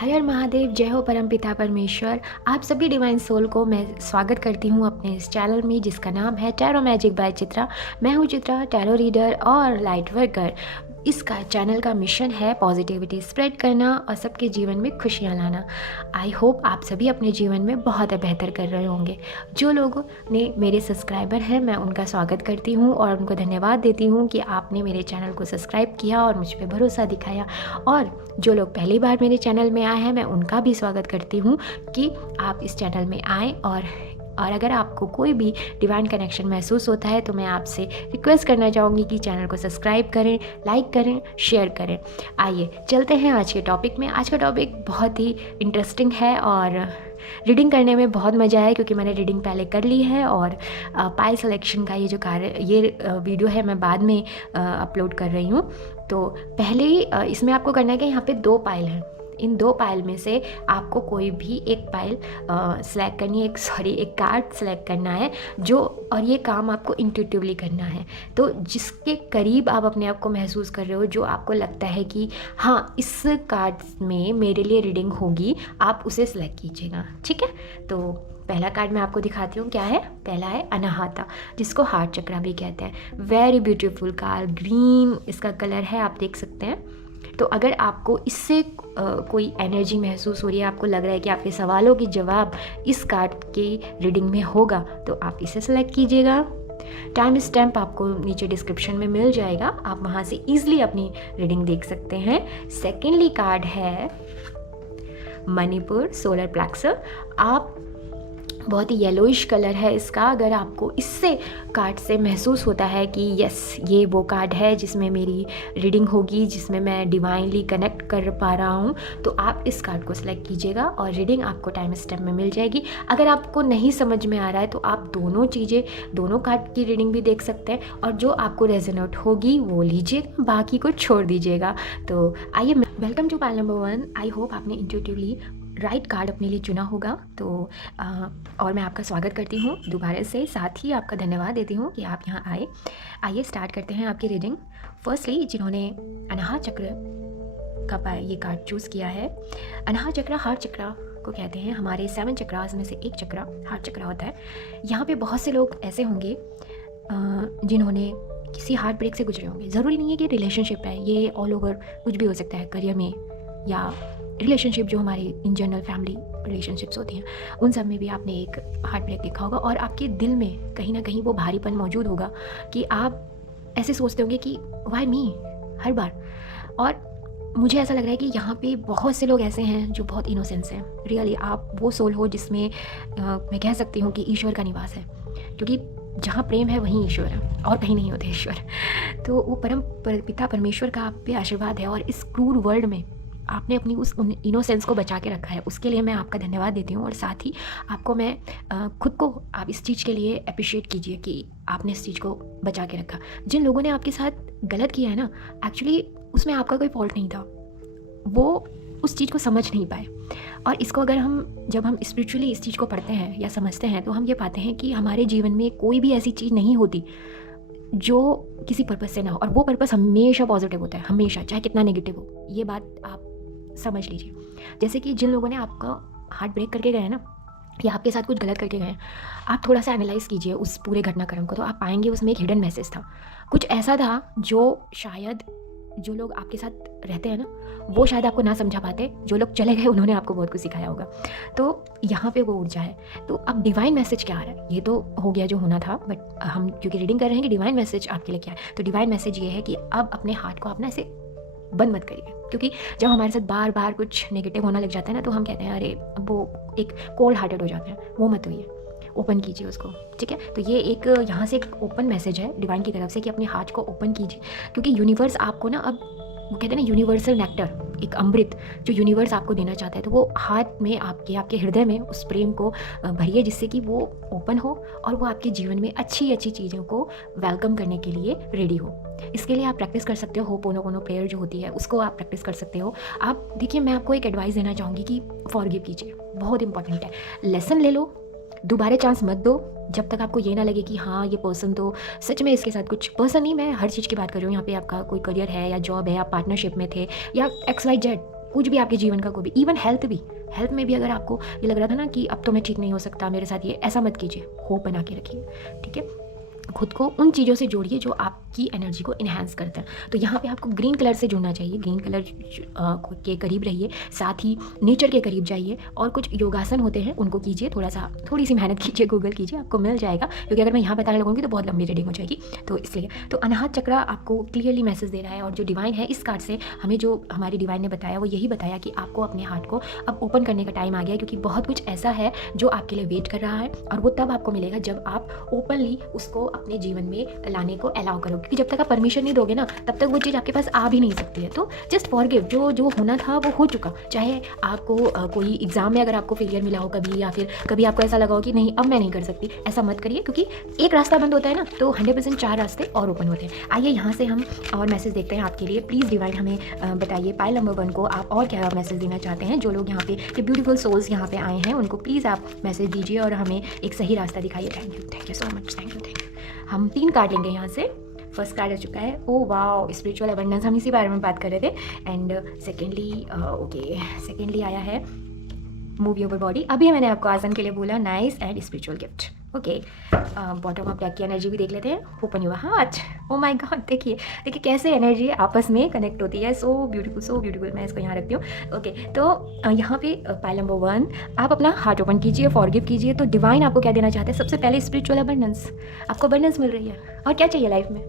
हर हर महादेव, जय हो परमपिता परमेश्वर। आप सभी डिवाइन सोल को मैं स्वागत करती हूँ अपने इस चैनल में जिसका नाम है टैरो मैजिक बाय चित्रा। मैं हूँ चित्रा, टैरो रीडर और लाइट वर्कर। इसका चैनल का मिशन है पॉजिटिविटी स्प्रेड करना और सबके जीवन में खुशियाँ लाना। आई होप आप सभी अपने जीवन में बहुत बेहतर कर रहे होंगे। जो लोगों ने मेरे सब्सक्राइबर हैं मैं उनका स्वागत करती हूँ और उनको धन्यवाद देती हूँ कि आपने मेरे चैनल को सब्सक्राइब किया और मुझ पर भरोसा दिखाया। और जो लोग पहली बार मेरे चैनल में आए हैं मैं उनका भी स्वागत करती हूँ कि आप इस चैनल में आएँ। और अगर आपको कोई भी डिवाइन कनेक्शन महसूस होता है तो मैं आपसे रिक्वेस्ट करना चाहूँगी कि चैनल को सब्सक्राइब करें, लाइक करें, शेयर करें। आइए चलते हैं आज के टॉपिक में। आज का टॉपिक बहुत ही इंटरेस्टिंग है और रीडिंग करने में बहुत मज़ा आया क्योंकि मैंने रीडिंग पहले कर ली है। और पाइल सिलेक्शन का ये वीडियो है मैं बाद में अपलोड कर रही हूँ। तो पहले ही इसमें आपको करना है कि यहाँ पे 2 पाइल हैं। इन 2 पाइल में से आपको कोई भी एक पाइल सेलेक्ट करनी है, एक कार्ड सेलेक्ट करना है जो, और ये काम आपको इंट्यूटिवली करना है। तो जिसके करीब आप अपने आप को महसूस कर रहे हो, जो आपको लगता है कि हाँ इस कार्ड में मेरे लिए रीडिंग होगी, आप उसे सेलेक्ट कीजिएगा। ठीक है, तो पहला कार्ड मैं आपको दिखाती हूँ क्या है। पहला है अनाहता, जिसको हार्ट चक्रा भी कहते हैं। वेरी ब्यूटीफुल कार्ड, ग्रीन इसका कलर है, आप देख सकते हैं। तो अगर आपको इससे कोई एनर्जी महसूस हो रही है, आपको लग रहा है कि आपके सवालों की जवाब इस कार्ड की रीडिंग में होगा, तो आप इसे सेलेक्ट कीजिएगा। टाइम स्टैम्प आपको नीचे डिस्क्रिप्शन में मिल जाएगा, आप वहाँ से ईजिली अपनी रीडिंग देख सकते हैं। सेकेंडली कार्ड है मणिपुर सोलर प्लेक्सस। आप बहुत ही येलोइश कलर है इसका। अगर आपको इससे कार्ड से महसूस होता है कि यस ये वो कार्ड है जिसमें मेरी रीडिंग होगी, जिसमें मैं डिवाइनली कनेक्ट कर पा रहा हूँ, तो आप इस कार्ड को सिलेक्ट कीजिएगा और रीडिंग आपको टाइम स्टैम्प में मिल जाएगी। अगर आपको नहीं समझ में आ रहा है तो आप दोनों कार्ड की रीडिंग भी देख सकते हैं और जो आपको रेजोनेट होगी वो लीजिएगा, बाकी को छोड़ दीजिएगा। तो आइए, welcome to pile number 1। I hope आपने इंट्यूटिवली राइट कार्ड अपने लिए चुना होगा। तो और मैं आपका स्वागत करती हूँ दोबारा से, साथ ही आपका धन्यवाद देती हूँ कि आप यहाँ आए। आइए स्टार्ट करते हैं आपकी रीडिंग। फर्स्टली जिन्होंने अनाहत चक्र का ये कार्ड चूज़ किया है, अनाहत चक्र हार्ट चक्र को कहते हैं। हमारे 7 चक्रास में से एक चक्र हार्ट चक्र होता है। यहाँ पे बहुत से लोग ऐसे होंगे जिन्होंने किसी हार्ट ब्रेक से गुजरे होंगे। ज़रूरी नहीं है कि रिलेशनशिप है, ये ऑल ओवर कुछ भी हो सकता है, करियर में या रिलेशनशिप जो हमारी इन जनरल फैमिली रिलेशनशिप्स होती हैं, उन सब में भी आपने एक हार्ट ब्रेक देखा होगा। और आपके दिल में कहीं ना कहीं वो भारीपन मौजूद होगा कि आप ऐसे सोचते होंगे कि वाई मी हर बार। और मुझे ऐसा लग रहा है कि यहाँ पे बहुत से लोग ऐसे हैं जो बहुत इनोसेंस हैं। रियली आप वो सोल हो जिसमें मैं कह सकती हूँ कि ईश्वर का निवास है, क्योंकि जहाँ प्रेम है वहीं ईश्वर है और कहीं नहीं होते ईश्वर। तो वो पिता परमेश्वर का आप पे आशीर्वाद है और इस क्रूर वर्ल्ड में आपने अपनी उस इनोसेंस को बचा के रखा है। उसके लिए मैं आपका धन्यवाद देती हूँ। और साथ ही आपको मैं खुद को आप इस चीज़ के लिए अप्रिशिएट कीजिए कि आपने इस चीज़ को बचा के रखा। जिन लोगों ने आपके साथ गलत किया है ना, एक्चुअली उसमें आपका कोई फॉल्ट नहीं था, वो उस चीज़ को समझ नहीं पाए। और इसको अगर जब हम स्पिरिचुअली इस चीज़ को पढ़ते हैं या समझते हैं तो हम ये पाते हैं कि हमारे जीवन में कोई भी ऐसी चीज़ नहीं होती जो किसी पर्पज़ से ना हो, और वो पर्पज़ हमेशा पॉजिटिव होता है, हमेशा, चाहे कितना नेगेटिव हो। ये बात आप समझ लीजिए। जैसे कि जिन लोगों ने आपका हार्ट ब्रेक करके गए हैं ना, या आपके साथ कुछ गलत करके गए हैं, आप थोड़ा सा एनालाइज़ कीजिए उस पूरे घटनाक्रम को, तो आप पाएंगे उसमें एक हिडन मैसेज था। कुछ ऐसा था जो शायद जो लोग आपके साथ रहते हैं ना, वो शायद आपको ना समझा पाते। जो लोग चले गए उन्होंने आपको बहुत कुछ सिखाया होगा। तो यहाँ पे वो ऊर्जा है। तो अब डिवाइन मैसेज क्या आ रहा है, ये तो हो गया जो होना था, बट हम क्योंकि रीडिंग कर रहे हैं कि डिवाइन मैसेज आपके लिए क्या है, तो डिवाइन मैसेज ये है कि अब अपने हार्ट को अपना ऐसे बंद मत करिए। क्योंकि जब हमारे साथ बार बार कुछ नेगेटिव होना लग जाता है ना, तो हम कहते हैं अरे वो एक कोल्ड हार्टेड हो जाते हैं। वो मत होइए, ओपन कीजिए उसको। ठीक है, तो ये एक यहाँ से एक ओपन मैसेज है डिवाइन की तरफ से कि अपने हार्ट को ओपन कीजिए। क्योंकि यूनिवर्स आपको ना, अब वो कहते हैं ना यूनिवर्सल नेक्टर, एक अमृत जो यूनिवर्स आपको देना चाहता है, तो वो हार्ट में आपके हृदय में उस प्रेम को भरिए, जिससे कि वो ओपन हो और वो आपके जीवन में अच्छी अच्छी चीज़ों को वेलकम करने के लिए रेडी हो। इसके लिए आप प्रैक्टिस कर सकते हो होपोनोपोनो प्रेयर जो होती है, उसको आप प्रैक्टिस कर सकते हो। आप देखिए, मैं आपको एक एडवाइस देना चाहूँगी कि फॉरगिव कीजिए, बहुत इंपॉर्टेंट है। लेसन ले लो, दोबारा चांस मत दो जब तक आपको ये ना लगे कि हाँ ये पर्सन तो सच में इसके साथ कुछ, पर्सन नहीं, मैं हर चीज़ की बात कर रही हूँ यहाँ पे। आपका कोई करियर है या जॉब है, आप पार्टनरशिप में थे या XYZ, कुछ भी आपके जीवन का कोई भी, इवन हेल्थ में भी अगर आपको ये लग रहा था ना कि अब तो मैं ठीक नहीं हो सकता, मेरे साथ ये, ऐसा मत कीजिए, होप बना के रखिए, ठीक है। खुद को उन चीज़ों से जोड़िए जो आपकी एनर्जी को इन्हांस करते हैं। तो यहाँ पे आपको ग्रीन कलर से जुड़ना चाहिए, ग्रीन कलर के करीब रहिए, साथ ही नेचर के करीब जाइए, और कुछ योगासन होते हैं उनको कीजिए, थोड़ी सी मेहनत कीजिए, गूगल कीजिए, आपको मिल जाएगा, क्योंकि अगर मैं यहाँ बताने लगूँगी तो बहुत लंबी रीडिंग हो जाएगी, तो इसलिए। तो अनाहत चक्र आपको क्लियरली मैसेज दे रहा है, और जो डिवाइन है इस कार्ड से हमें, जो हमारी डिवाइन ने बताया वो यही बताया कि आपको अपने हार्ट को अब ओपन करने का टाइम आ गया है, क्योंकि बहुत कुछ ऐसा है जो आपके लिए वेट कर रहा है, और वो तब आपको मिलेगा जब आप ओपनली उसको अपने जीवन में लाने को अलाउ करो, क्योंकि जब तक आप परमिशन नहीं दोगे ना तब तक वो चीज़ आपके पास आ भी नहीं सकती है। तो जस्ट फॉरगिव, जो होना था वो हो चुका। चाहे आपको कोई एग्जाम में अगर आपको फेलियर मिला हो कभी, या फिर कभी आपको ऐसा लगा हो कि नहीं अब मैं नहीं कर सकती, ऐसा मत करिए, क्योंकि एक रास्ता बंद होता है ना तो 100% 4 रास्ते और ओपन होते हैं। आइए यहाँ से हम और मैसेज देखते हैं आपके लिए। प्लीज़ डिवाइन हमें बताइए पाइल नंबर 1 को आप और क्या मैसेज देना चाहते हैं। जो लोग यहाँ पे ब्यूटीफुल सोल्स यहाँ पे आए हैं उनको प्लीज़ आप मैसेज दीजिए और हमें एक सही रास्ता दिखाइए। Thank you so much, thank you. हम 3 कार्ड लेंगे यहाँ से। फर्स्ट कार्ड आ चुका है, ओ वाओ, स्पिरिचुअल अबंडेंस, हम इसी बारे में बात कर रहे थे। एंड सेकेंडली आया है मूव योर बॉडी, अभी मैंने आपको आसन के लिए बोला, nice, and spiritual gift. Okay, bottom of deck की एनर्जी भी देख लेते हैं। Open your heart, oh my God, देखिए कैसे एनर्जी आपस में कनेक्ट होती है। So beautiful. मैं इसको यहाँ रखती हूँ। ओके, तो यहाँ पे पाइल नंबर 1, आप अपना हार्ट ओपन कीजिए, फॉरगिव कीजिए। तो डिवाइन आपको क्या देना चाहते हैं? सबसे पहले स्पिरिचुअल अबंडेंस, आपको अबंडेंस मिल रही है, और क्या चाहिए लाइफ में।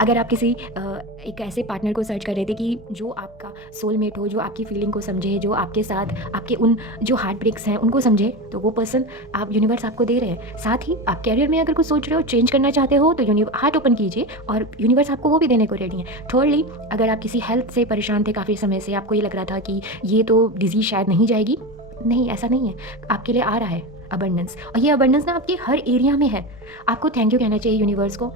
अगर आप किसी एक ऐसे पार्टनर को सर्च कर रहे थे कि जो आपका सोलमेट हो, जो आपकी फीलिंग को समझे, जो आपके साथ आपके उन जो हार्ट ब्रेक्स हैं उनको समझे, तो वो पर्सन आप यूनिवर्स आपको दे रहे हैं। साथ ही आप कैरियर में अगर कुछ सोच रहे हो, चेंज करना चाहते हो, तो हार्ट ओपन कीजिए और यूनिवर्स आपको वो भी देने को रेडी है। थर्डली, अगर आप किसी हेल्थ से परेशान थे काफ़ी समय से, आपको ये लग रहा था कि ये तो डिजीज़ शायद नहीं जाएगी, नहीं, ऐसा नहीं है, आपके लिए आ रहा है अबंडेंस, और ये अबंडेंस ना आपके हर एरिया में है। आपको थैंक यू कहना चाहिए यूनिवर्स को।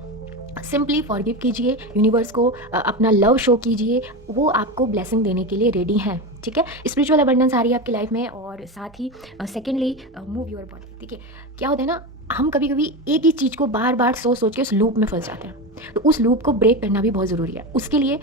सिंपली फॉरगिव कीजिए, यूनिवर्स को अपना लव शो कीजिए, वो आपको ब्लेसिंग देने के लिए रेडी हैं, ठीक है। स्पिरिचुअल अबंडेंस आ रही है आपकी लाइफ में। और साथ ही सेकेंडली मूव योर बॉडी। देखिए क्या होता है ना, हम कभी कभी एक ही चीज़ को बार बार सोच के उस लूप में फंस जाते हैं, तो उस लूप को ब्रेक करना भी बहुत ज़रूरी है। उसके लिए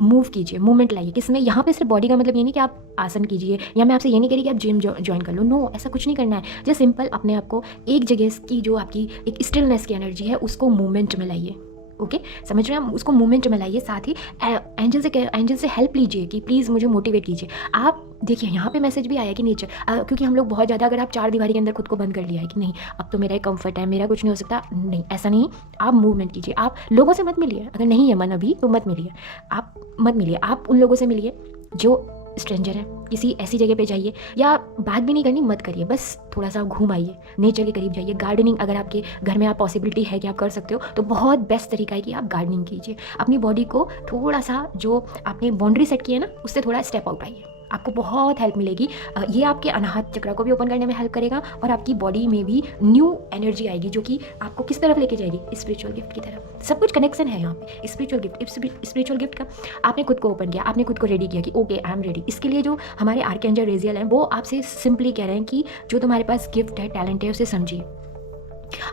मूव कीजिए, मूवमेंट लाइए। किसमें? यहाँ पे सिर्फ बॉडी का मतलब ये नहीं कि आप आसन कीजिए, या मैं आपसे ये नहीं कह रही कि आप जिम ज्वाइन कर लो, नो, ऐसा कुछ नहीं करना है। जस्ट सिंपल अपने आप को एक जगह की जो आपकी एक स्टिलनेस की एनर्जी है उसको मूवमेंट में लाइए। ओके, समझ रहे हैं? उसको मूवमेंट में लाइए। साथ ही एंजल से हेल्प लीजिए कि प्लीज़ मुझे मोटिवेट कीजिए। आप देखिए यहाँ पे मैसेज भी आया कि नेचर, क्योंकि हम लोग बहुत ज़्यादा, अगर आप 4 दीवारी के अंदर खुद को बंद कर लिया है कि नहीं अब तो मेरा कंफर्ट है, मेरा कुछ नहीं हो सकता, नहीं, ऐसा नहीं। आप मूवमेंट कीजिए, आप लोगों से मत मिलिए, अगर नहीं है मन अभी तो मत मिलिए, आप उन लोगों से मिलिए जो स्ट्रेंजर है। किसी ऐसी जगह पे जाइए, या बात भी नहीं करनी, मत करिए, बस थोड़ा सा घूम आइए, नेचर के करीब जाइए। गार्डनिंग, अगर आपके घर में आप पॉसिबिलिटी है कि आप कर सकते हो तो बहुत बेस्ट तरीका है कि आप गार्डनिंग कीजिए। अपनी बॉडी को थोड़ा सा, जो आपने बाउंड्री सेट की है ना, उससे थोड़ा स्टेप आउट आइए, आपको बहुत हेल्प मिलेगी। ये आपके अनाहत चक्र को भी ओपन करने में हेल्प करेगा, और आपकी बॉडी में भी न्यू एनर्जी आएगी जो कि आपको किस तरफ लेके जाएगी? स्पिरिचुअल गिफ्ट की तरफ। सब कुछ कनेक्शन है यहाँ पे। स्पिरिचुअल गिफ्ट का आपने खुद को ओपन किया, आपने खुद को रेडी किया कि ओके आई एम रेडी। इसके लिए जो हमारे आर्कएंजल रेजियल हैं वो आपसे सिंपली कह रहे हैं कि जो तुम्हारे पास गिफ्ट है, टैलेंट है, उसे समझिए।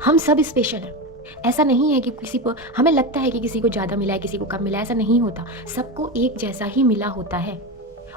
हम सब स्पेशल हैं। ऐसा नहीं है कि किसी को, हमें लगता है कि किसी को ज़्यादा मिला है, किसी को कम मिला है, ऐसा नहीं होता। सबको एक जैसा ही मिला होता है,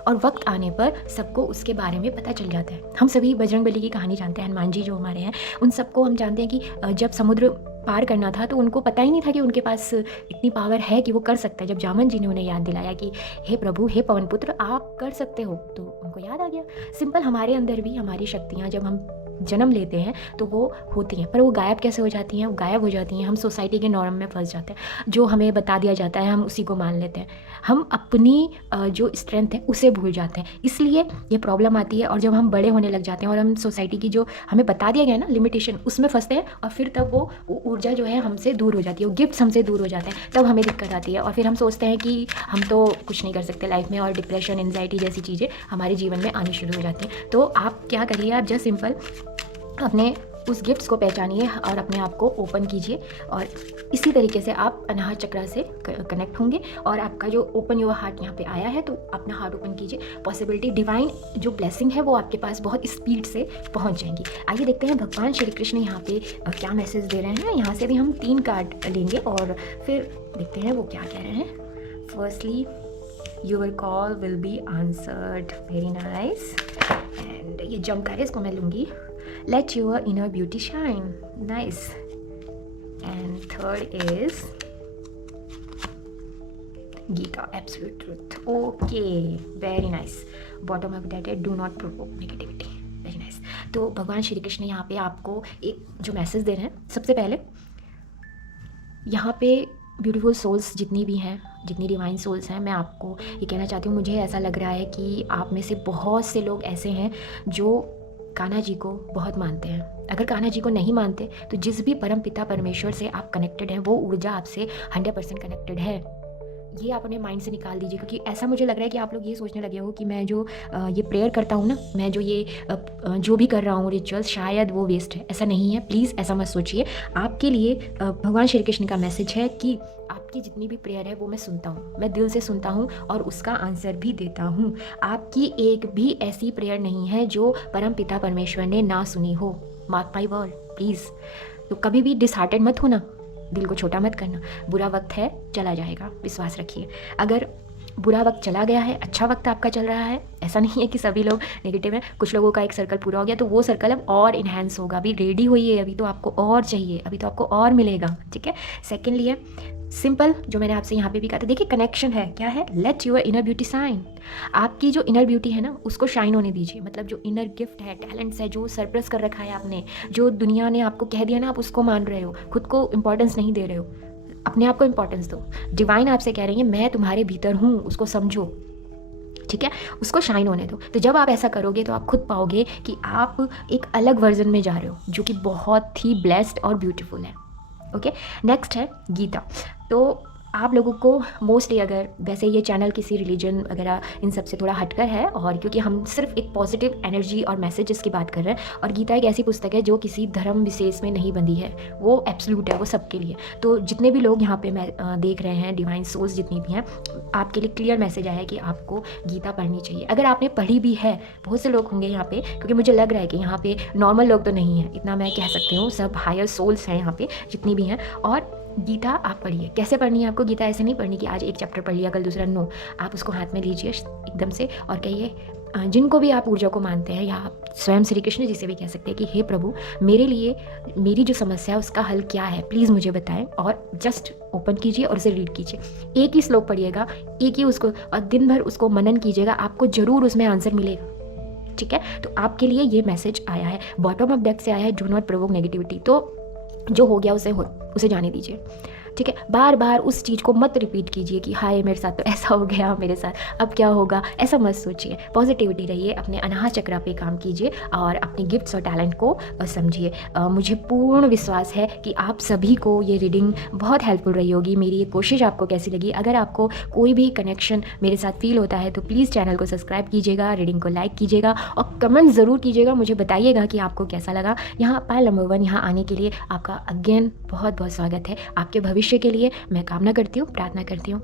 और वक्त आने पर सबको उसके बारे में पता चल जाता है। हम सभी बजरंगबली की कहानी जानते हैं, हनुमान जी जो हमारे हैं, उन सबको हम जानते हैं कि जब समुद्र पार करना था तो उनको पता ही नहीं था कि उनके पास इतनी पावर है कि वो कर सकता है। जब जामन जी ने उन्हें याद दिलाया कि हे प्रभु, हे पवन पुत्र, आप कर सकते हो, तो उनको याद आ गया। सिंपल, हमारे अंदर भी हमारी शक्तियाँ जब हम जन्म लेते हैं तो वो होती हैं, पर वो गायब कैसे हो जाती हैं? वो गायब हो जाती हैं, हम सोसाइटी के नॉर्म में फंस जाते हैं। जो हमें बता दिया जाता है हम उसी को मान लेते हैं, हम अपनी जो स्ट्रेंथ है उसे भूल जाते हैं, इसलिए ये प्रॉब्लम आती है। और जब हम बड़े होने लग जाते हैं और हम सोसाइटी की जो हमें बता दिया गया ना लिमिटेशन, उसमें फंसते हैं, और फिर तब वो ऊर्जा जो है हमसे दूर हो जाती है, वो गिफ्ट्स हमसे दूर हो जाते हैं, तब हमें दिक्कत आती है। और फिर हम सोचते हैं कि हम तो कुछ नहीं कर सकते लाइफ में, और डिप्रेशन, एंजाइटी जैसी चीज़ें हमारे जीवन में आनी शुरू हो जाती हैं। तो आप क्या करिए, आप जस्ट सिंपल अपने उस गिफ्ट्स को पहचानिए और अपने आप को ओपन कीजिए, और इसी तरीके से आप अनाहत चक्र से कनेक्ट होंगे। और आपका जो ओपन योर हार्ट यहाँ पे आया है, तो अपना हार्ट ओपन कीजिए। पॉसिबिलिटी, डिवाइन जो ब्लेसिंग है वो आपके पास बहुत स्पीड से पहुँच जाएंगी। आइए देखते हैं भगवान श्री कृष्ण यहाँ पे क्या मैसेज दे रहे हैं। यहाँ से भी हम 3 कार्ड लेंगे और फिर देखते हैं वो क्या कह रहे हैं। Firstly your call will be answered. Very nice. And ये जंप कार्ड है, इसको मैं लूँगी। Let your inner beauty shine. Nice. And third is Gita, absolute truth. Okay, very nice. Bottom of that है, do not provoke negativity. Very nice. तो भगवान श्री कृष्ण यहाँ पे आपको एक जो मैसेज दे रहे हैं, सबसे पहले यहाँ पे ब्यूटीफुल सोल्स जितनी भी हैं, जितनी डिवाइन सोल्स हैं, मैं आपको ये कहना चाहती हूँ, मुझे ऐसा लग रहा है कि आप में से बहुत से लोग ऐसे हैं जो कान्हा जी को बहुत मानते हैं। अगर कान्हा जी को नहीं मानते तो जिस भी परम पिता परमेश्वर से आप कनेक्टेड हैं, वो ऊर्जा आपसे 100% कनेक्टेड है। ये आप अपने माइंड से निकाल दीजिए, क्योंकि ऐसा मुझे लग रहा है कि आप लोग ये सोचने लगे हो कि मैं जो ये प्रेयर करता हूँ ना, मैं जो ये जो भी कर रहा हूँ रिचुअल्स, शायद वो वेस्ट है। ऐसा नहीं है, प्लीज़ ऐसा मत सोचिए। आपके लिए भगवान श्री कृष्ण का मैसेज है कि आपकी जितनी भी प्रेयर है वो मैं सुनता हूँ, मैं दिल से सुनता हूँ और उसका आंसर भी देता हूँ। आपकी एक भी ऐसी प्रेयर नहीं है जो परम पिता परमेश्वर ने ना सुनी हो। Mark my word please. तो कभी भी डिसहार्टेड मत होना, दिल को छोटा मत करना। बुरा वक्त है, चला जाएगा, विश्वास रखिए। अगर बुरा वक्त चला गया है, अच्छा वक्त आपका चल रहा है। ऐसा नहीं है कि सभी लोग नेगेटिव हैं। कुछ लोगों का एक सर्कल पूरा हो गया तो वो सर्कल अब और इन्हेंस होगा। अभी रेडी होइए, अभी तो आपको और चाहिए, अभी तो आपको और मिलेगा। ठीक है। सेकेंडली है सिंपल, जो मैंने आपसे यहाँ पे भी कहा था। देखिए कनेक्शन है, क्या है? Late your inner beauty shine. आपकी जो इनर ब्यूटी है ना, उसको शाइन होने दीजिए। मतलब जो इनर गिफ्ट है, टैलेंट्स है, जो सरप्लस कर रखा है आपने, जो दुनिया ने आपको कह दिया ना, आप उसको मान रहे हो, खुद को इंपॉर्टेंस नहीं दे रहे हो। अपने आप को इंपॉर्टेंस दो। डिवाइन आपसे कह रही है मैं तुम्हारे भीतर हूँ, उसको समझो। ठीक है, उसको शाइन होने दो। तो जब आप ऐसा करोगे तो आप खुद पाओगे कि आप एक अलग वर्जन में जा रहे हो, जो कि बहुत ही ब्लेस्ड और ब्यूटीफुल है। ओके, नेक्स्ट है गीता। तो आप लोगों को मोस्टली, अगर वैसे ये चैनल किसी रिलीजन वगैरह इन सब से थोड़ा हटकर है, और क्योंकि हम सिर्फ एक पॉजिटिव एनर्जी और मैसेजेस की बात कर रहे हैं, और गीता एक ऐसी पुस्तक है जो किसी धर्म विशेष में नहीं बंधी है, वो एब्सोल्यूट है, वो सबके लिए। तो जितने भी लोग यहाँ पे मैं देख रहे हैं, डिवाइन सोल्स जितनी भी हैं, आपके लिए क्लियर मैसेज आया है कि आपको गीता पढ़नी चाहिए। अगर आपने पढ़ी भी है, बहुत से लोग होंगे यहाँ पे, क्योंकि मुझे लग रहा है कि यहाँ पे नॉर्मल लोग तो नहीं हैं, इतना मैं कह सकती हूँ, सब हायर सोल्स हैं यहाँ पे जितनी भी हैं। और गीता आप पढ़िए। कैसे पढ़नी है आपको गीता? ऐसे नहीं पढ़नी कि आज एक चैप्टर पढ़ लिया कल दूसरा। नो, आप उसको हाथ में लीजिए एकदम से और कहिए, जिनको भी आप ऊर्जा को मानते हैं, या आप स्वयं श्री कृष्ण जिसे भी कह सकते हैं, कि हे प्रभु, मेरे लिए मेरी जो समस्या है उसका हल क्या है, प्लीज़ मुझे बताएं। और जस्ट ओपन कीजिए और उसे रीड कीजिए। एक ही श्लोक पढ़िएगा, एक ही उसको, और दिन भर उसको मनन कीजिएगा, आपको ज़रूर उसमें आंसर मिलेगा। ठीक है, तो आपके लिए ये मैसेज आया है, बॉटम ऑफ डेक से आया है, डू नॉट प्रोवोक नेगेटिविटी। तो जो हो गया उसे जाने दीजिए। ठीक है, बार बार उस चीज़ को मत रिपीट कीजिए कि हाय मेरे साथ तो ऐसा हो गया, मेरे साथ अब क्या होगा, ऐसा मत सोचिए। पॉजिटिविटी रहिए, अपने अनाहत चक्र पे काम कीजिए और अपने गिफ्ट्स और टैलेंट को समझिए। मुझे पूर्ण विश्वास है कि आप सभी को ये रीडिंग बहुत हेल्पफुल रही होगी। मेरी ये कोशिश आपको कैसी लगी? अगर आपको कोई भी कनेक्शन मेरे साथ फील होता है तो प्लीज़ चैनल को सब्सक्राइब कीजिएगा, रीडिंग को लाइक कीजिएगा और कमेंट ज़रूर कीजिएगा, मुझे बताइएगा कि आपको कैसा लगा। यहाँ पायल नंबर 1 यहाँ आने के लिए आपका अगेन बहुत बहुत स्वागत है। आपके भविष्य के लिए मैं कामना करती हूँ, प्रार्थना करती हूँ।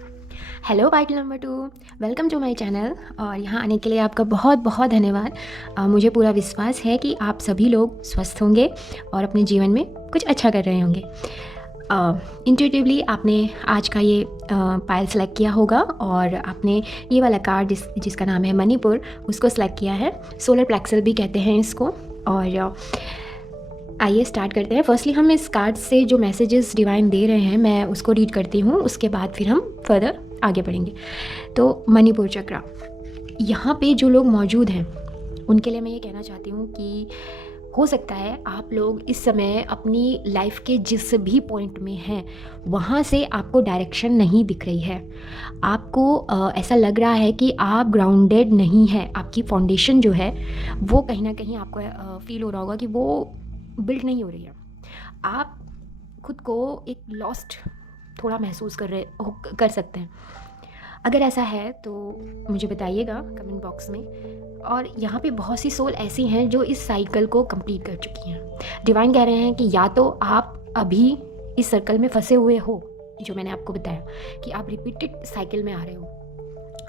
Hello portal number 2, welcome to my channel. और यहाँ आने के लिए आपका बहुत बहुत धन्यवाद। मुझे पूरा विश्वास है कि आप सभी लोग स्वस्थ होंगे और अपने जीवन में कुछ अच्छा कर रहे होंगे। इंट्यूटिवली आपने आज का ये पायल सेलेक्ट किया होगा और आपने ये वाला कार्ड जिसका नाम है मणिपुर, उसको सेलेक्ट किया है। सोलर प्लेक्सल भी कहते हैं इसको। और आइए स्टार्ट करते हैं। फर्स्टली हम इस कार्ड से जो मैसेजेस डिवाइन दे रहे हैं मैं उसको रीड करती हूँ, उसके बाद फिर हम फर्दर आगे बढ़ेंगे। तो मणिपुर चक्रा, यहाँ पे जो लोग मौजूद हैं उनके लिए मैं ये कहना चाहती हूँ कि हो सकता है आप लोग इस समय अपनी लाइफ के जिस भी पॉइंट में हैं वहाँ से आपको डायरेक्शन नहीं दिख रही है। आपको ऐसा लग रहा है कि आप ग्राउंडेड नहीं है, आपकी फाउंडेशन जो है वो कहीं ना कहीं आपको फील हो रहा होगा कि वो बिल्ड नहीं हो रही है। आप खुद को एक लॉस्ट थोड़ा महसूस कर सकते हैं। अगर ऐसा है तो मुझे बताइएगा कमेंट बॉक्स में। और यहाँ पे बहुत सी सोल ऐसी हैं जो इस साइकिल को कंप्लीट कर चुकी हैं। डिवाइन कह रहे हैं कि या तो आप अभी इस सर्कल में फंसे हुए हो, जो मैंने आपको बताया कि आप रिपीटेड साइकिल में आ रहे हो।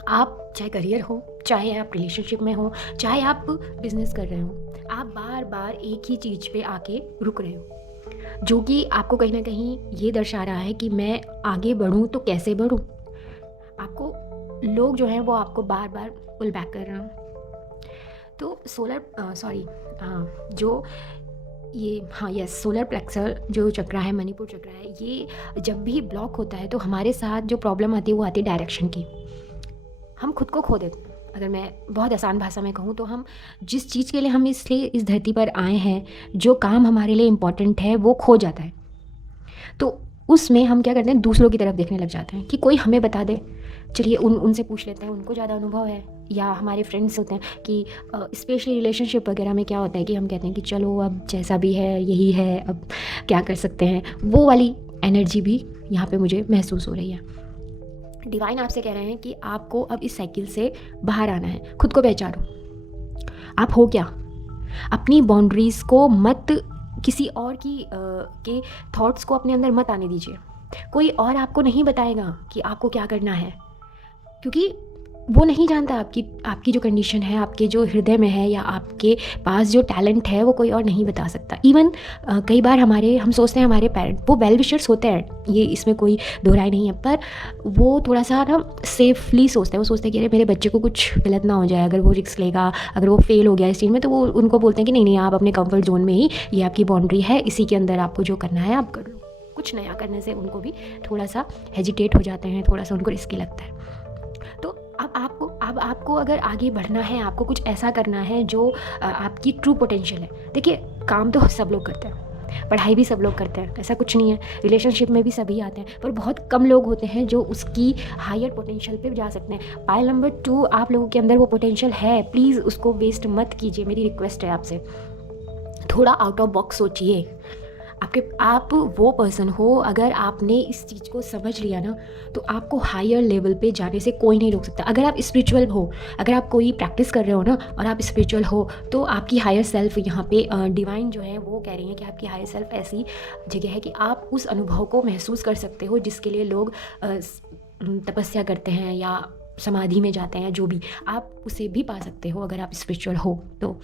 आप चाहे करियर हो, चाहे आप रिलेशनशिप में हो, चाहे आप बिजनेस कर रहे हो, आप बार बार एक ही चीज़ पे आके रुक रहे हो, जो कि आपको कहीं ना कहीं ये दर्शा रहा है कि मैं आगे बढ़ूं तो कैसे बढ़ूं। आपको लोग जो हैं वो आपको बार बार पुल बैक कर रहे हैं। तो सोलर प्लेक्सर जो चक्रा है, मणिपुर चक्रा है, ये जब भी ब्लॉक होता है तो हमारे साथ जो प्रॉब्लम आती है वो आती है डायरेक्शन की। हम खुद को खो देते हैं। अगर मैं बहुत आसान भाषा में कहूँ तो हम जिस चीज़ के लिए हम इसलिए इस धरती पर आए हैं, जो काम हमारे लिए इम्पॉर्टेंट है, वो खो जाता है। तो उसमें हम क्या करते हैं, दूसरों की तरफ देखने लग जाते हैं कि कोई हमें बता दे, चलिए उनसे पूछ लेते हैं, उनको ज़्यादा अनुभव है। या हमारे फ्रेंड्स होते हैं कि स्पेशली रिलेशनशिप वगैरह में क्या होता है कि हम कहते हैं कि चलो अब जैसा भी है यही है, अब क्या कर सकते हैं। वो वाली एनर्जी भी यहाँ पे मुझे महसूस हो रही है। डिवाइन आपसे कह रहे हैं कि आपको अब इस साइकिल से बाहर आना है। खुद को पहचानो, आप हो क्या। अपनी बाउंड्रीज़ को मत, किसी और के थॉट्स को अपने अंदर मत आने दीजिए। कोई और आपको नहीं बताएगा कि आपको क्या करना है, क्योंकि वो नहीं जानता आपकी जो कंडीशन है, आपके जो हृदय में है, या आपके पास जो टैलेंट है, वो कोई और नहीं बता सकता। इवन कई बार हम सोचते हैं हमारे पेरेंट वो वेल विशर्स होते हैं, ये इसमें कोई दोहराई नहीं है, पर वो थोड़ा सा ना सेफली सोचते हैं। वो सोचते हैं कि अरे मेरे बच्चे को कुछ गलत ना हो जाए, अगर वो रिस्क लेगा, अगर वो फेल हो गया इस चीज़ में, तो वो उनको बोलते हैं कि नहीं आप अपने कंफर्ट जोन में ही, ये आपकी बाउंड्री है, इसी के अंदर आपको जो करना है आप कर लो। कुछ नया करने से उनको भी थोड़ा सा हेजिटेट हो जाते हैं, थोड़ा सा उनको रिस्की लगता है। तो अब आपको अगर आगे बढ़ना है, आपको कुछ ऐसा करना है जो आपकी ट्रू पोटेंशियल है। देखिए, काम तो सब लोग करते हैं, पढ़ाई भी सब लोग करते हैं, ऐसा कुछ नहीं है। रिलेशनशिप में भी सभी आते हैं, पर बहुत कम लोग होते हैं जो उसकी हायर पोटेंशियल पे जा सकते हैं। पाइल नंबर 2, आप लोगों के अंदर वो पोटेंशियल है, प्लीज़ उसको वेस्ट मत कीजिए। मेरी रिक्वेस्ट है आपसे, थोड़ा आउट ऑफ बॉक्स सोचिए। आप वो पर्सन हो, अगर आपने इस चीज़ को समझ लिया ना, तो आपको हायर लेवल पे जाने से कोई नहीं रोक सकता। अगर आप स्पिरिचुअल हो, अगर आप कोई प्रैक्टिस कर रहे हो ना, और आप स्पिरिचुअल हो, तो आपकी हायर सेल्फ यहाँ पे डिवाइन जो है वो कह रही है कि आपकी हायर सेल्फ ऐसी जगह है कि आप उस अनुभव को महसूस कर सकते हो जिसके लिए लोग तपस्या करते हैं या समाधि में जाते हैं। जो भी, आप उसे भी पा सकते हो अगर आप स्पिरिचुअल हो तो।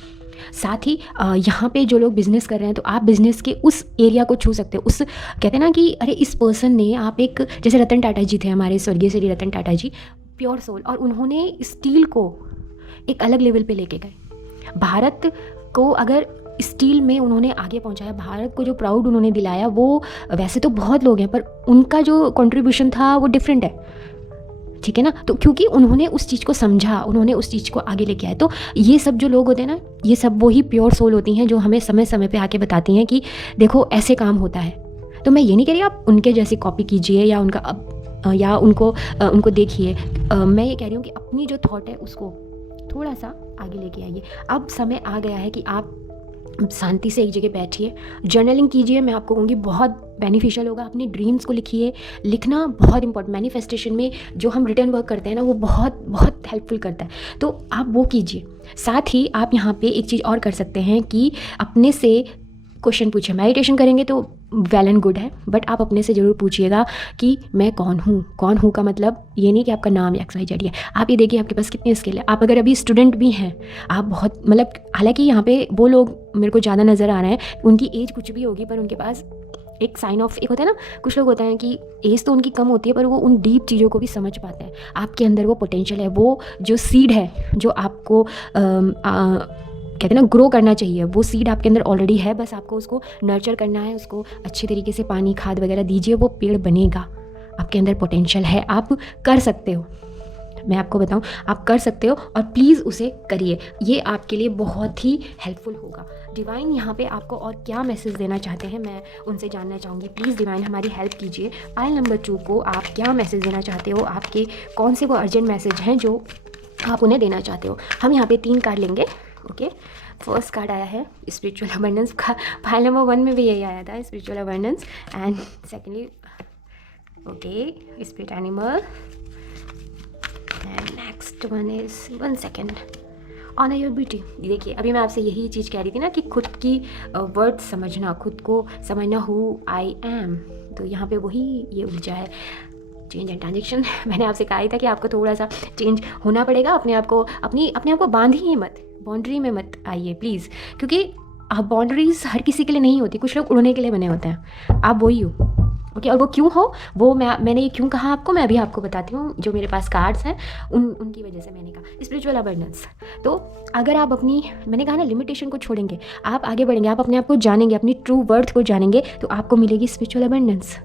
साथ ही यहाँ पे जो लोग बिज़नेस कर रहे हैं, तो आप बिज़नेस के उस एरिया को छू सकते हो। उस कहते हैं ना कि अरे इस पर्सन ने, आप एक, जैसे रतन टाटा जी थे, हमारे स्वर्गीय श्री रतन टाटा जी, प्योर सोल, और उन्होंने स्टील को एक अलग लेवल पे लेके गए। भारत को अगर स्टील में उन्होंने आगे पहुंचाया, भारत को जो प्राउड उन्होंने दिलाया, वो वैसे तो बहुत लोग हैं, पर उनका जो कंट्रीब्यूशन था वो डिफरेंट है, ठीक है ना। तो क्योंकि उन्होंने उस चीज़ को समझा, उन्होंने उस चीज़ को आगे लेके आए। तो ये सब जो लोग होते हैं ना, ये सब वही प्योर सोल होती हैं जो हमें समय समय पे आके बताती हैं कि देखो ऐसे काम होता है। तो मैं ये नहीं कह रही आप उनके जैसी कॉपी कीजिए या उनको देखिए। मैं ये कह रही हूँ कि अपनी जो थॉट है उसको थोड़ा सा आगे लेके आइए। अब समय आ गया है कि आप शांति से एक जगह बैठिए, जर्नलिंग कीजिए। मैं आपको कहूँगी बहुत बेनिफिशियल होगा। अपने ड्रीम्स को लिखिए। लिखना बहुत इंपॉर्टेंट, मैनिफेस्टेशन में जो हम रिटर्न वर्क करते हैं ना, वो बहुत बहुत हेल्पफुल करता है। तो आप वो कीजिए। साथ ही आप यहाँ पे एक चीज़ और कर सकते हैं कि अपने से क्वेश्चन पूछिए। मेडिटेशन करेंगे तो वेल एंड गुड है, बट आप अपने से ज़रूर पूछिएगा कि मैं कौन हूँ। कौन हूँ का मतलब ये नहीं कि आपका नाम XYZ है। आप ये देखिए आपके पास कितनी स्किल है। आप अगर अभी स्टूडेंट भी हैं, आप बहुत, मतलब हालांकि यहाँ पे वो लोग मेरे को ज़्यादा नज़र आ रहे हैं, उनकी एज कुछ भी होगी, पर उनके पास एक साइन ऑफ, एक होता है ना, कुछ लोग होते हैं कि एज तो उनकी कम होती है, पर वो उन डीप चीज़ों को भी समझ पाते हैं। आपके अंदर वो पोटेंशियल है, वो जो सीड है जो आपको कहते हैं ना ग्रो करना चाहिए, वो सीड आपके अंदर ऑलरेडी है। बस आपको उसको नर्चर करना है, उसको अच्छे तरीके से पानी खाद वगैरह दीजिए, वो पेड़ बनेगा। आपके अंदर पोटेंशियल है, आप कर सकते हो। मैं आपको बताऊं, आप कर सकते हो, और प्लीज़ उसे करिए। ये आपके लिए बहुत ही हेल्पफुल होगा। डिवाइन यहाँ पे आपको और क्या मैसेज देना चाहते हैं, मैं उनसे जानना चाहूँगी। प्लीज़ डिवाइन हमारी हेल्प कीजिए। पाइल नंबर 2 को आप क्या मैसेज देना चाहते हो, आपके कौन से वो अर्जेंट मैसेज हैं जो आप उन्हें देना चाहते हो। हम यहाँ पे 3 कार्ड लेंगे। ओके, फर्स्ट कार्ड आया है स्पिरिचुअल अबंडेंस का। फाइल नंबर 1 में भी यही आया था, spiritual abundance. And secondly okay, spirit animal. And next one is 1 second, honour your beauty. देखिए, अभी मैं आपसे यही चीज़ कह रही थी ना कि खुद की वर्ड समझना, खुद को समझना, हु आई एम। तो यहाँ पे वही ये ऊर्जा है, चेंज एंड ट्रांजेक्शन। मैंने आपसे कहा ही था कि आपको थोड़ा सा चेंज होना पड़ेगा। अपने आप को बांधिए मत, बाउंड्री में मत आइए प्लीज़, क्योंकि आप बाउंड्रीज हर किसी के लिए नहीं होती। कुछ लोग उड़ने के लिए बने होते हैं, आप वही हो। ओके। और वो क्यों हो, वो मैंने ये क्यों कहा आपको, मैं अभी आपको बताती हूँ। जो मेरे पास कार्ड्स हैं उनकी वजह से मैंने कहा स्पिरिचुअल अबंडेंस। तो अगर आप अपनी, मैंने कहा ना, लिमिटेशन को छोड़ेंगे, आप आगे बढ़ेंगे, आप अपने आप को जानेंगे, अपनी ट्रू वर्थ को जानेंगे, तो आपको मिलेगी स्पिरिचुअल अबंडेंस।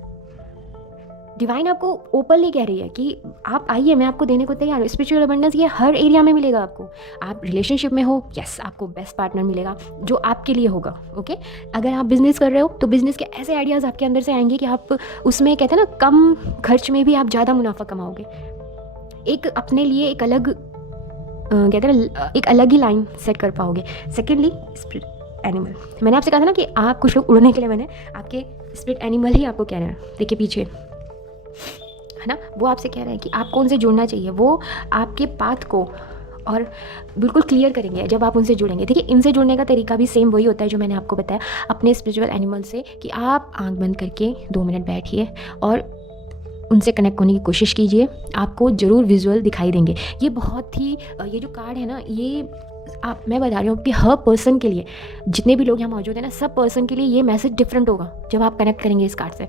डिवाइन आपको ओपनली कह रही है कि आप आइए, मैं आपको देने को तैयार हूँ। स्पिरिचुअल अबंडेंस ये हर एरिया में मिलेगा आपको। आप रिलेशनशिप में हो, यस, आपको बेस्ट पार्टनर मिलेगा जो आपके लिए होगा। ओके। अगर आप बिजनेस कर रहे हो तो बिजनेस के ऐसे आइडियाज़ आपके अंदर से आएंगे कि आप उसमें, कहते हैं ना, कम खर्च में भी आप ज़्यादा मुनाफा कमाओगे। एक अपने लिए एक अलग, कहते हैं ना, एक अलग ही लाइन सेट कर पाओगे। Secondly, spirit animal. मैंने आपसे कहा था ना कि आप कुछ लोग उड़ने के लिए, मैंने आपके स्पिरिट एनिमल ही आपको कह रहे हैं। देखिए पीछे है ना, वो आपसे कह रहे हैं कि आपको उनसे जुड़ना चाहिए। वो आपके पाथ को और बिल्कुल क्लियर करेंगे जब आप उनसे जुड़ेंगे। देखिए, इनसे जुड़ने का तरीका भी सेम वही होता है जो मैंने आपको बताया अपने स्पिरिचुअल एनिमल से, कि आप आंख बंद करके 2 मिनट बैठिए और उनसे कनेक्ट होने की कोशिश कीजिए। आपको ज़रूर विजुअल दिखाई देंगे। ये बहुत ही, ये जो कार्ड है ना, ये मैं बता रही हूँ कि हर पर्सन के लिए, जितने भी लोग यहाँ मौजूद हैं ना, सब पर्सन के लिए ये मैसेज डिफरेंट होगा जब आप कनेक्ट करेंगे इस कार्ड से।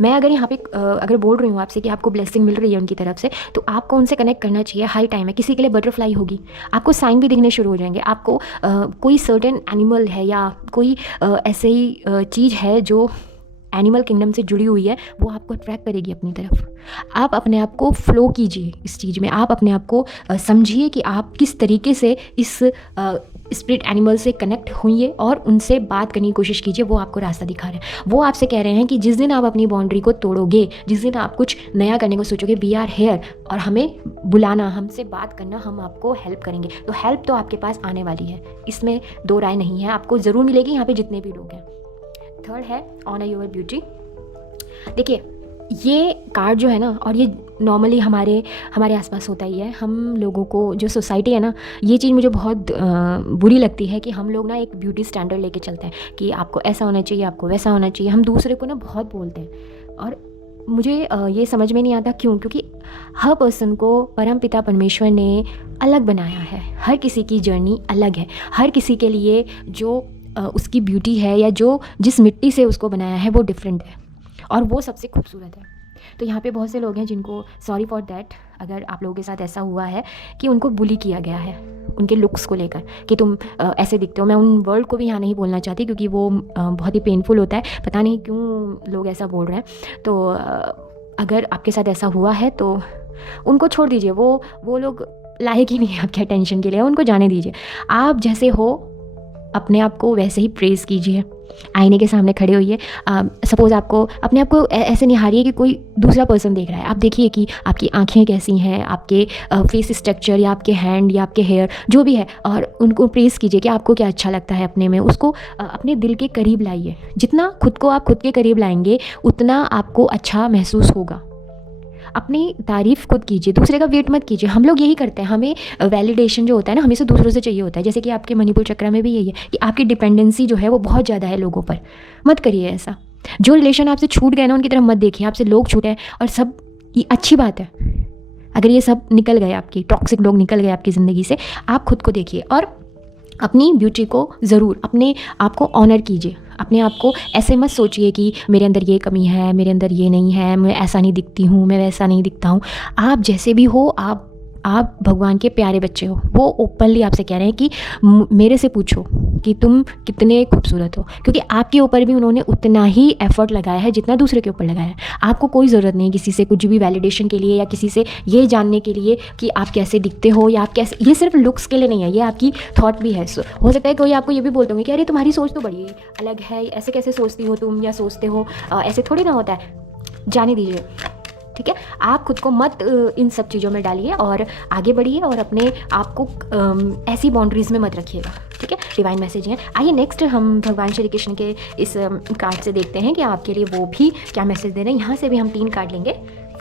मैं अगर यहाँ पे अगर बोल रही हूँ आपसे कि आपको ब्लेसिंग मिल रही है उनकी तरफ से, तो आपको उनसे कनेक्ट करना चाहिए। हाई टाइम है। किसी के लिए बटरफ्लाई होगी, आपको साइन भी दिखने शुरू हो जाएंगे। आपको कोई सर्टेन एनिमल है या कोई ऐसे ही चीज़ है जो एनिमल किंगडम से जुड़ी हुई है, वो आपको अट्रैक्ट करेगी अपनी तरफ। आप अपने आप को फ्लो कीजिए इस चीज़ में। आप अपने आप को समझिए कि आप किस तरीके से इस स्पिरिट एनिमल से कनेक्ट होइए और उनसे बात करने की कोशिश कीजिए। वो आपको रास्ता दिखा रहे हैं। वो आपसे कह रहे हैं कि जिस दिन आप अपनी बाउंड्री को तोड़ोगे, जिस दिन आप कुछ नया करने को सोचोगे, वी आर हेयर, और हमें बुलाना, हमसे बात करना, हम आपको हेल्प करेंगे। तो हेल्प तो आपके पास आने वाली है, इसमें दो राय नहीं है, आपको ज़रूर मिलेगी यहाँ पे जितने भी लोग हैं। थर्ड है ऑनर योर ब्यूटी। देखिए, ये कार्ड जो है ना, और ये नॉर्मली हमारे आसपास होता ही है। हम लोगों को, जो सोसाइटी है ना, ये चीज़ मुझे बहुत बुरी लगती है कि हम लोग ना एक ब्यूटी स्टैंडर्ड लेके चलते हैं कि आपको ऐसा होना चाहिए, आपको वैसा होना चाहिए। हम दूसरे को ना बहुत बोलते हैं, और मुझे ये समझ में नहीं आता क्यों। क्योंकि हर पर्सन को परमपिता परमेश्वर ने अलग बनाया है। हर किसी की जर्नी अलग है। हर किसी के लिए जो उसकी ब्यूटी है या जो जिस मिट्टी से उसको बनाया है वो डिफरेंट है, और वो सबसे खूबसूरत है। तो यहाँ पे बहुत से लोग हैं जिनको, सॉरी फॉर दैट, अगर आप लोगों के साथ ऐसा हुआ है कि उनको बुली किया गया है उनके लुक्स को लेकर कि तुम ऐसे दिखते हो। मैं उन वर्ड को भी यहाँ नहीं बोलना चाहती क्योंकि वो बहुत ही पेनफुल होता है। पता नहीं क्यों लोग ऐसा बोल रहे हैं। तो अगर आपके साथ ऐसा हुआ है तो उनको छोड़ दीजिए। वो लोग लायक ही नहीं है आपके अटेंशन के लिए, उनको जाने दीजिए। आप जैसे हो अपने आप को वैसे ही प्रेज़ कीजिए। आईने के सामने खड़े होइए। सपोज़ आपको अपने आप को ऐसे निहारिए कि कोई दूसरा पर्सन देख रहा है। आप देखिए कि आपकी आंखें कैसी हैं, आपके फेस स्ट्रक्चर या आपके हैंड या आपके हेयर जो भी है, और उनको प्रेज़ कीजिए कि आपको क्या अच्छा लगता है अपने में। उसको अपने दिल के करीब लाइए। जितना खुद को आप खुद के करीब लाएंगे उतना आपको अच्छा महसूस होगा। अपनी तारीफ़ खुद कीजिए, दूसरे का वेट मत कीजिए। हम लोग यही करते हैं। हमें वैलिडेशन जो होता है ना, हमें से दूसरों से चाहिए होता है। जैसे कि आपके मणिपुर चक्र में भी यही है कि आपकी डिपेंडेंसी जो है वो बहुत ज़्यादा है लोगों पर। मत करिए ऐसा। जो रिलेशन आपसे छूट गए ना, उनकी तरफ मत देखिए। आपसे लोग छूटे और सब, ये अच्छी बात है। अगर ये सब निकल गए, आपकी टॉक्सिक लोग निकल गए आपकी ज़िंदगी से, आप खुद को देखिए और अपनी ब्यूटी को ज़रूर, अपने आप को ऑनर कीजिए। अपने आप को ऐसे मत सोचिए कि मेरे अंदर ये कमी है, मेरे अंदर ये नहीं है, मैं ऐसा नहीं दिखती हूँ, मैं वैसा नहीं दिखता हूँ। आप जैसे भी हो, आप भगवान के प्यारे बच्चे हो। वो ओपनली आपसे कह रहे हैं कि मेरे से पूछो कि तुम कितने खूबसूरत हो, क्योंकि आपके ऊपर भी उन्होंने उतना ही एफर्ट लगाया है जितना दूसरे के ऊपर लगाया है। आपको कोई ज़रूरत नहीं किसी से कुछ भी वैलिडेशन के लिए या किसी से ये जानने के लिए कि आप कैसे दिखते हो या आप कैसे। ये सिर्फ लुक्स के लिए नहीं है, ये आपकी थॉट भी है। हो सकता है कोई आपको ये भी बोलते होंगे कि अरे तुम्हारी सोच तो बड़ी अलग है, ऐसे कैसे सोचती हो तुम या सोचते हो, ऐसे थोड़ी ना होता है। जाने दीजिए, ठीक है। आप खुद को मत इन सब चीज़ों में डालिए और आगे बढ़िए और अपने आप को ऐसी बाउंड्रीज़ में मत रखिएगा, ठीक है। डिवाइन मैसेज है। आइए नेक्स्ट हम भगवान श्री कृष्ण के इस कार्ड से देखते हैं कि आपके लिए वो भी क्या मैसेज दे रहे हैं। यहाँ से भी हम 3 कार्ड लेंगे।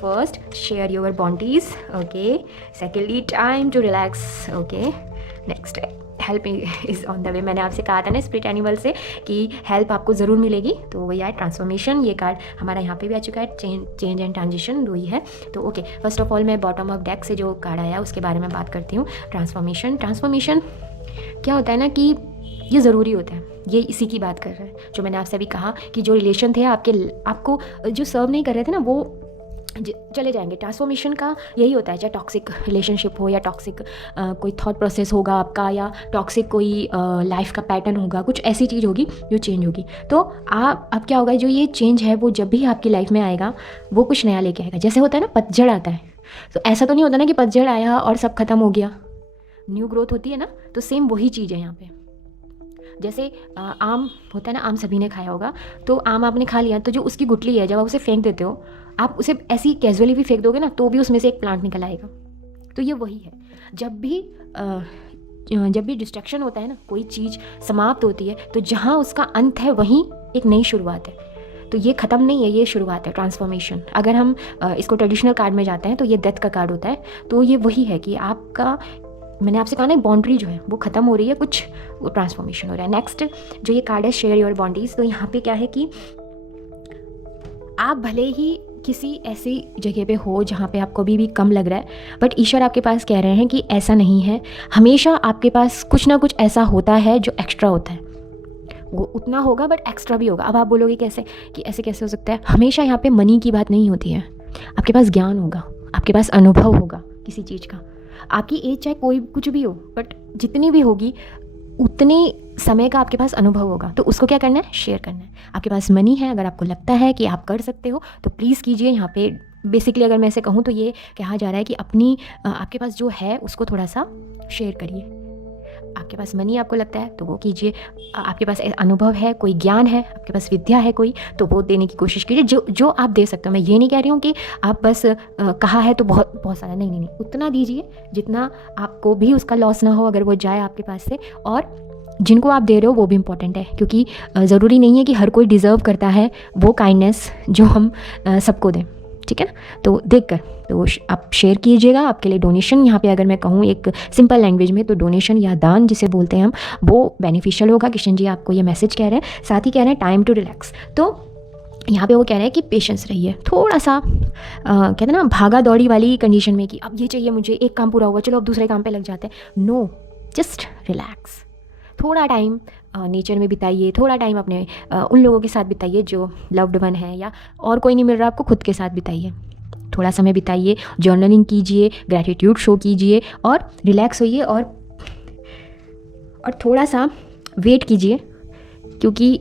First, share your boundaries, okay. Secondly, time to relax, okay. Next, help is on the way. मैंने आपसे कहा था ना स्पिरिट एनिमल से कि हेल्प आपको ज़रूर मिलेगी। तो वही है ट्रांसफॉर्मेशन। ये कार्ड हमारा यहाँ पे भी आ चुका है। चेंज एंड ट्रांजिशन 2 ही है। तो ओके, फर्स्ट ऑफ ऑल मैं बॉटम ऑफ डेक से जो कार्ड आया उसके बारे में बात करती हूँ। ट्रांसफॉर्मेशन क्या होता है ना कि ये ज़रूरी होता है। ये इसी की बात कर रहा है जो मैंने आपसे अभी कहा कि जो रिलेशन थे आपको जो सर्व नहीं कर रहे थे ना, वो चले जाएंगे। ट्रांसफॉर्मेशन का यही होता है, चाहे टॉक्सिक रिलेशनशिप हो या टॉक्सिक कोई थॉट प्रोसेस होगा आपका, या टॉक्सिक कोई लाइफ का पैटर्न होगा, कुछ ऐसी चीज़ होगी जो चेंज होगी। तो अब क्या होगा, जो ये चेंज है वो जब भी आपकी लाइफ में आएगा वो कुछ नया लेके आएगा। जैसे होता है ना, पतझड़ आता है, तो ऐसा तो नहीं होता ना कि पतझड़ आया और सब खत्म हो गया, न्यू ग्रोथ होती है ना। तो सेम वही चीज़ है यहाँ पे। जैसे आम होता है ना, आम सभी ने खाया होगा, तो आम आपने खा लिया, तो जो उसकी गुठली है, जब आप उसे फेंक देते हो, आप उसे ऐसी कैजुअली भी फेंक दोगे ना, तो भी उसमें से एक प्लांट निकल आएगा। तो ये वही है, जब भी डिस्ट्रक्शन होता है ना, कोई चीज़ समाप्त होती है, तो जहाँ उसका अंत है वहीं एक नई शुरुआत है। तो ये ख़त्म नहीं है, ये शुरुआत है, ट्रांसफॉर्मेशन। अगर हम इसको ट्रेडिशनल कार्ड में जाते हैं तो ये डेथ का कार्ड होता है। तो ये वही है कि आपका, मैंने आपसे कहा ना, बाउंड्री जो है वो ख़त्म हो रही है, कुछ वो ट्रांसफॉर्मेशन हो रहा है। नेक्स्ट जो ये कार्ड है, शेयर योर बाउंड्रीज। तो यहाँ पे क्या है कि आप भले ही किसी ऐसी जगह पे हो जहाँ पे आपको अभी भी कम लग रहा है, बट ईश्वर आपके पास कह रहे हैं कि ऐसा नहीं है। हमेशा आपके पास कुछ ना कुछ ऐसा होता है जो एक्स्ट्रा होता है। वो उतना होगा बट एक्स्ट्रा भी होगा। अब आप बोलोगे कैसे, कि ऐसे कैसे हो सकता है? हमेशा यहाँ पे मनी की बात नहीं होती है। आपके पास ज्ञान होगा, आपके पास अनुभव होगा किसी चीज़ का। आपकी एज चाहे कोई कुछ भी हो, बट जितनी भी होगी उतने समय का आपके पास अनुभव होगा। तो उसको क्या करना है, शेयर करना है। आपके पास मनी है, अगर आपको लगता है कि आप कर सकते हो तो प्लीज़ कीजिए। यहाँ पे बेसिकली अगर मैं ऐसे कहूँ तो ये कहा जा रहा है कि आपके पास जो है उसको थोड़ा सा शेयर करिए। आपके पास मनी आपको लगता है तो वो कीजिए। आपके पास अनुभव है, कोई ज्ञान है, आपके पास विद्या है कोई, तो वो देने की कोशिश कीजिए जो आप दे सकते हो। मैं ये नहीं कह रही हूँ कि आप बस कहा है तो बहुत सारा, नहीं, उतना दीजिए जितना आपको भी उसका लॉस ना हो अगर वो जाए आपके पास से। और जिनको आप दे रहे हो वो भी इम्पॉर्टेंट है, क्योंकि ज़रूरी नहीं है कि हर कोई डिज़र्व करता है वो काइंडनेस जो हम सबको दें, ठीक है ना। तो देखकर तो आप शेयर कीजिएगा। आपके लिए डोनेशन, यहाँ पे अगर मैं कहूँ एक सिंपल लैंग्वेज में, तो डोनेशन या दान जिसे बोलते हैं हम, वो बेनिफिशियल होगा। किशन जी आपको ये मैसेज कह रहे हैं। साथ ही कह रहे हैं टाइम टू रिलैक्स। तो यहाँ पे वो कह रहे हैं कि पेशेंस रहिए थोड़ा सा। कहते हैं ना, भागा दौड़ी वाली कंडीशन में कि अब ये चाहिए मुझे, एक काम पूरा हुआ, चलो अब दूसरे काम पे लग जाते हैं। No, just relax. थोड़ा टाइम नेचर में बिताइए, थोड़ा टाइम अपने उन लोगों के साथ बिताइए जो लव्ड वन है, या और कोई नहीं मिल रहा आपको, खुद के साथ बिताइए, थोड़ा समय बिताइए। जर्नलिंग कीजिए, ग्रैटिट्यूड शो कीजिए और रिलैक्स होइए। और थोड़ा सा वेट कीजिए, क्योंकि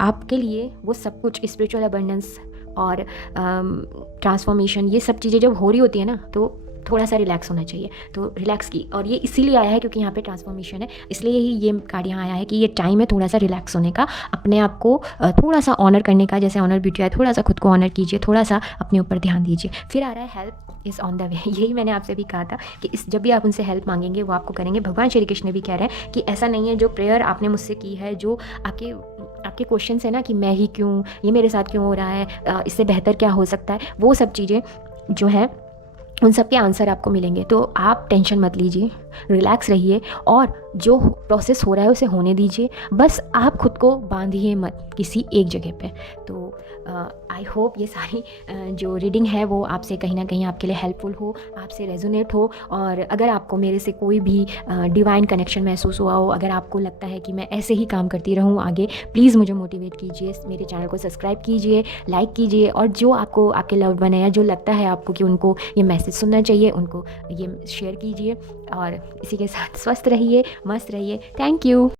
आपके लिए वो सब कुछ, स्पिरिचुअल अबंडेंस और ट्रांसफॉर्मेशन, ये सब चीज़ें जब हो रही होती है ना, तो थोड़ा सा रिलैक्स होना चाहिए। तो रिलैक्स की, और ये इसीलिए आया है क्योंकि यहाँ पे ट्रांसफॉर्मेशन है, इसलिए ही ये कार्ड यहाँ आया है कि ये टाइम है थोड़ा सा रिलैक्स होने का, अपने आप को थोड़ा सा ऑनर करने का। जैसे ऑनर ब्यूटी है, थोड़ा सा खुद को ऑनर कीजिए, थोड़ा सा अपने ऊपर ध्यान दीजिए। फिर आ रहा है हेल्प इज़ ऑन द वे। यही मैंने आपसे भी कहा था कि जब भी आप उनसे हेल्प मांगेंगे वो आपको करेंगे। भगवान श्री कृष्ण भी कह रहे हैं कि ऐसा नहीं है, जो प्रेयर आपने मुझसे की है, जो आपके क्वेश्चन है ना कि मैं ही क्यों, ये मेरे साथ क्यों हो रहा है, इससे बेहतर क्या हो सकता है, वो सब चीज़ें जो है उन सब के आंसर आपको मिलेंगे। तो आप टेंशन मत लीजिए, रिलैक्स रहिए और जो प्रोसेस हो रहा है उसे होने दीजिए। बस आप खुद को बांधिए मत किसी एक जगह पे। तो आई होप ये सारी जो रीडिंग है वो आपसे कहीं ना कहीं आपके लिए हेल्पफुल हो, आपसे रेजोनेट हो। और अगर आपको मेरे से कोई भी डिवाइन कनेक्शन महसूस हुआ हो, अगर आपको लगता है कि मैं ऐसे ही काम करती रहूँ आगे, प्लीज़ मुझे मोटिवेट कीजिए, मेरे चैनल को सब्सक्राइब कीजिए, लाइक कीजिए। और जो आपको आपके लव्ड वन है, या जो लगता है आपको कि उनको ये मैसेज सुनना चाहिए, उनको ये शेयर कीजिए। और इसी के साथ स्वस्थ रहिए, मस्त रहिए। Thank you.